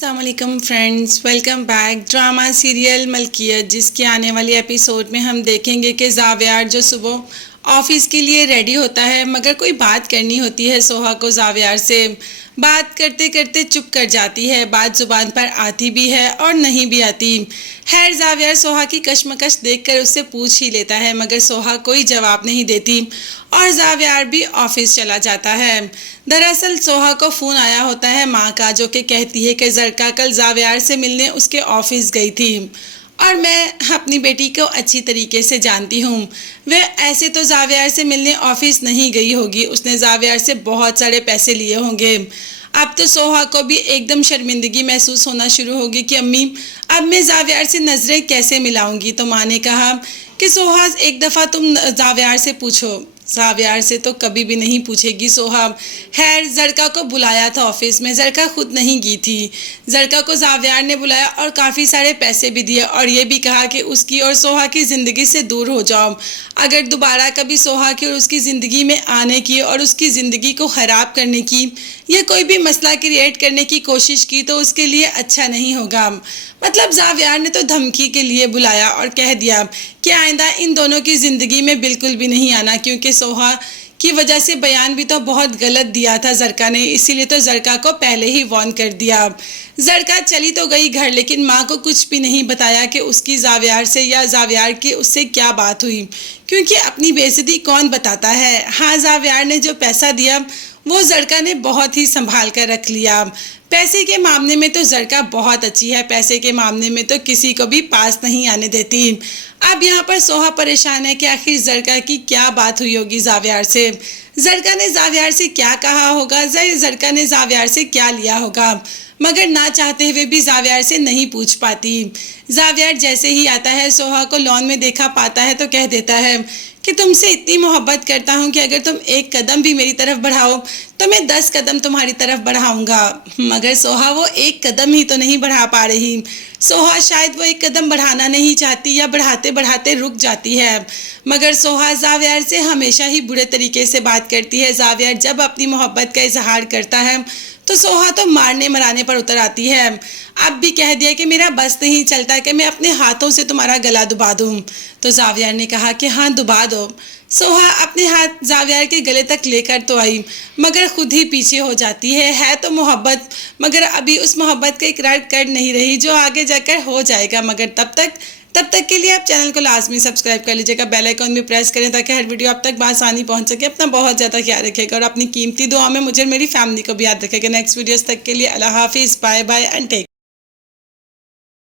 अस्सलाम वालेकुम friends, welcome back. Drama serial Malkiyat जिसके आने वाली एपिसोड में हम देखेंगे कि जावियार जो सुबह ऑफिस के लिए रेडी होता है, मगर कोई बात करनी होती है सोहा को जावियार से। बात करते करते चुप कर जाती है, बात जुबान पर आती भी है और नहीं भी आती। खैर जावियार सोहा की कशमकश देखकर उससे पूछ ही लेता है, मगर सोहा कोई जवाब नहीं देती और जावियार भी ऑफिस चला जाता है। दरअसल सोहा को फ़ोन आया होता है माँ का, जो कि कहती है कि जरका कल जावियार से मिलने उसके ऑफिस गई थी और मैं अपनी बेटी को अच्छी तरीके से जानती हूँ। वह ऐसे तो जावियार से मिलने ऑफिस नहीं गई होगी, उसने जावियार से बहुत सारे पैसे लिए होंगे। अब तो सोहा को भी एकदम शर्मिंदगी महसूस होना शुरू होगी कि अम्मी अब मैं जावियार से नज़रें कैसे मिलाऊंगी। तो माँ ने कहा कि सोहा एक दफ़ा तुम जावियार से पूछो। जावियार से तो कभी भी नहीं पूछेगी सोहा। खैर जरका को बुलाया था ऑफिस में, जरका खुद नहीं गई थी। जरका को जावियार ने बुलाया और काफ़ी सारे पैसे भी दिए और ये भी कहा कि उसकी और सोहा की ज़िंदगी से दूर हो जाओ। अगर दोबारा कभी सोहा की और उसकी ज़िंदगी में आने की और उसकी ज़िंदगी को ख़राब करने की या कोई भी मसला क्रिएट करने की कोशिश की तो उसके लिए अच्छा नहीं होगा। मतलब जावियार ने तो धमकी के लिए बुलाया और कह दिया कि आइंदा इन दोनों की ज़िंदगी में बिल्कुल भी नहीं आना, क्योंकि सोहा की वजह से बयान भी तो बहुत गलत दिया था जरका ने, इसीलिए तो जरका को पहले ही वार्न कर दिया। जरका चली तो गई घर, लेकिन माँ को कुछ भी नहीं बताया कि उसकी जावियार से या जावियार की उससे क्या बात हुई, क्योंकि अपनी बेइज्जती कौन बताता है। हाँ, जावियार ने जो पैसा दिया वो जरका ने बहुत ही संभाल कर रख लिया। पैसे के मामले में तो जरका बहुत अच्छी है, पैसे के मामले में तो किसी को भी पास नहीं आने देती। अब यहाँ पर सोहा परेशान है कि आखिर जरका की क्या बात हुई होगी जावियार से। जरका ने जावियार से क्या कहा होगा, जरका ने जावियार से क्या लिया होगा, मगर ना चाहते हुए भी जावियार से नहीं पूछ पाती। जावियार जैसे ही आता है सोहा को लॉन में देखा पाता है तो कह देता है कि तुमसे इतनी मोहब्बत करता हूँ कि अगर तुम एक कदम भी मेरी तरफ बढ़ाओ तो मैं 10 कदम तुम्हारी तरफ बढ़ाऊंगा। मगर सोहा वो एक कदम ही तो नहीं बढ़ा पा रही। सोहा शायद वो एक कदम बढ़ाना नहीं चाहती या बढ़ाते बढ़ाते रुक जाती है। मगर सोहा जावियार से हमेशा ही बुरे तरीके से बात करती है। जावियार जब अपनी मोहब्बत का इजहार करता है तो सोहा तो मारने मराने पर उतर आती है। अब भी कह दिया कि मेरा बस नहीं चलता कि मैं अपने हाथों से तुम्हारा गला दुबा दूँ। तो जावियार ने कहा कि हाँ दुबा दो। सोहा अपने हाथ जावियार के गले तक लेकर तो आई, मगर खुद ही पीछे हो जाती है तो मोहब्बत, मगर अभी उस मोहब्बत का इकरार कर नहीं रही जो आगे जाकर हो जाएगा। मगर तब तक के लिए आप चैनल को लाजमी सब्सक्राइब कर लीजिएगा, बेल आइकन भी प्रेस करें ताकि हर वीडियो आप तक बआसानी पहुंच सके। अपना बहुत ज़्यादा ख्याल रखिएगा और अपनी कीमती दुआ में मुझे मेरी फैमिली को भी याद रखेगा। नेक्स्ट वीडियोस तक के लिए अल्लाह हाफिज़, बाय बाय एंड टेक।